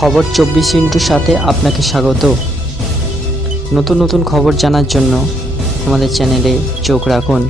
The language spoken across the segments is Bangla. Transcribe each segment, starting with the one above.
খবর 24 সাথে আপনাকে স্বাগত। নতুন নতুন খবর জানার জন্য আমাদের চ্যানেলে চোখ রাখুন।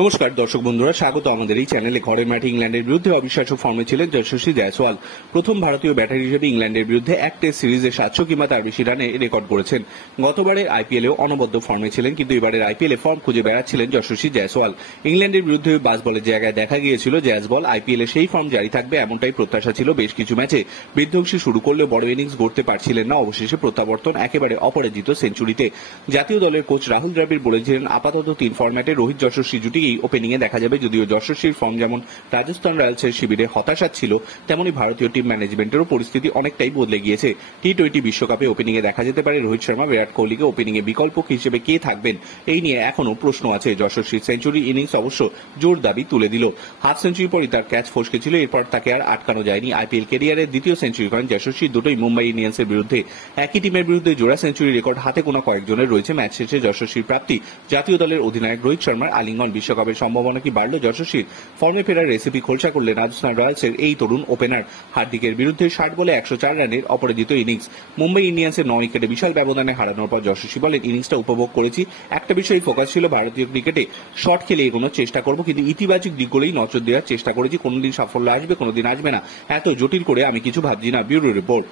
নমস্কার দর্শক বন্ধুরা, স্বাগত আমাদের এই চ্যানেলে। ঘরের মাঠে ইংল্যান্ডের বিরুদ্ধে অবিশ্বাস্য ফর্মে ছিলেন যশস্বী জয়সওয়াল। প্রথম ভারতীয় ব্যাটার হিসেবে ইংল্যান্ডের বিরুদ্ধে এক টেস্ট সিরিজে 700 কিংবা তার বেশি রানে রেকর্ড করেছেন। গতবারের আইপিএলেও অনবদ্য ফর্মে ছিলেন, কিন্তু এবারের আইপিএলে ফর্ম খুঁজে বেড়াচ্ছিলেন যশস্বী জয়সওয়াল। ইংল্যান্ডের বিরুদ্ধে বাস বলের জায়গায় দেখা গিয়েছিল জ্যাজ বল। আইপিএলে সেই ফর্ম জারি থাকবে এমনটাই প্রত্যাশা ছিল। বেশ কিছু ম্যাচে বিধ্বংসী শুরু করলে বড় ইনিংস গড়তে পারছিলেন না। অবশেষে প্রত্যাবর্তন একেবারে অপরাজিত সেঞ্চুরিতে। জাতীয় দলের কোচ রাহুল দ্রাবিড় বলেছিলেন, আপাতত 3 ফরম্যাটে রোহিত যশস্বী জুটি এই ওপেনিংয়ে দেখা যাবে। যদিও যশস্বীর ফর্ম যেমন রাজস্থান রয়্যালসের শিবিরে হতাশা ছিল, তেমনি ভারতীয় টিম ম্যানেজমেন্টেরও পরিস্থিতি অনেকটাই বদলে গিয়েছে। টি-20 বিশ্বকাপে ওপেনিংয়ে দেখা যেতে পারে রোহিত শর্মা। বিরাট কোহলিকে ওপেনিংয়ে বিকল্প হিসেবে কে থাকবেন এই নিয়ে এখনো প্রশ্ন আছে। যশস্বীর সেঞ্চুরি ইনিংস অবশ্য জোর দাবি তুলে দিল। হাফ সেঞ্চুরি পরই তার ক্যাচ ফসকে ছিল, এরপর তাকে আর আটকানো যায়নি। আইপিএল ক্যারিয়ারের দ্বিতীয় সেঞ্চুরি করেন যশস্বী, দুটোই মুম্বাই ইন্ডিয়ান্সের বিরুদ্ধে। একই টিমের বিরুদ্ধে জোড়া সেঞ্চুরি রেকর্ড হাতে গোনা কয়েকজনের রয়েছে। ম্যাচ শেষে যশস্বীর প্রাপ্তি জাতীয় দলের অধিনায়ক রোহিত শর্মার আলিঙ্গন। বিশ্বকাপের সম্ভাবনা কি বাড়ল যশস্বীর? ফর্মে ফেরার রেসিপি খোলসা করলেন রাজস্থান রয়্যালসের এই তরুণ ওপেনার। হার্দিকের বিরুদ্ধে 60 বলে 104 রানের অপরাজিত ইনিংস। মুম্বাই ইন্ডিয়ান্সের 9 উইকেটে বিশাল ব্যবধানে হারানোর পর যশস্বী বলেন, ইনিংসটা উপভোগ করেছি। একটা বিষয়ে ফোকাস ছিল ভারতীয় ক্রিকেটে শট খেলে এগোনোর চেষ্টা করব, কিন্তু ইতিবাচক দিকগুলোই নজর দেওয়ার চেষ্টা করেছি। কোনোদিন সাফল্য আসবে, কোনোদিন আসবে না, এত জটিল করে আমি কিছু ভাবছি না। Bureau report.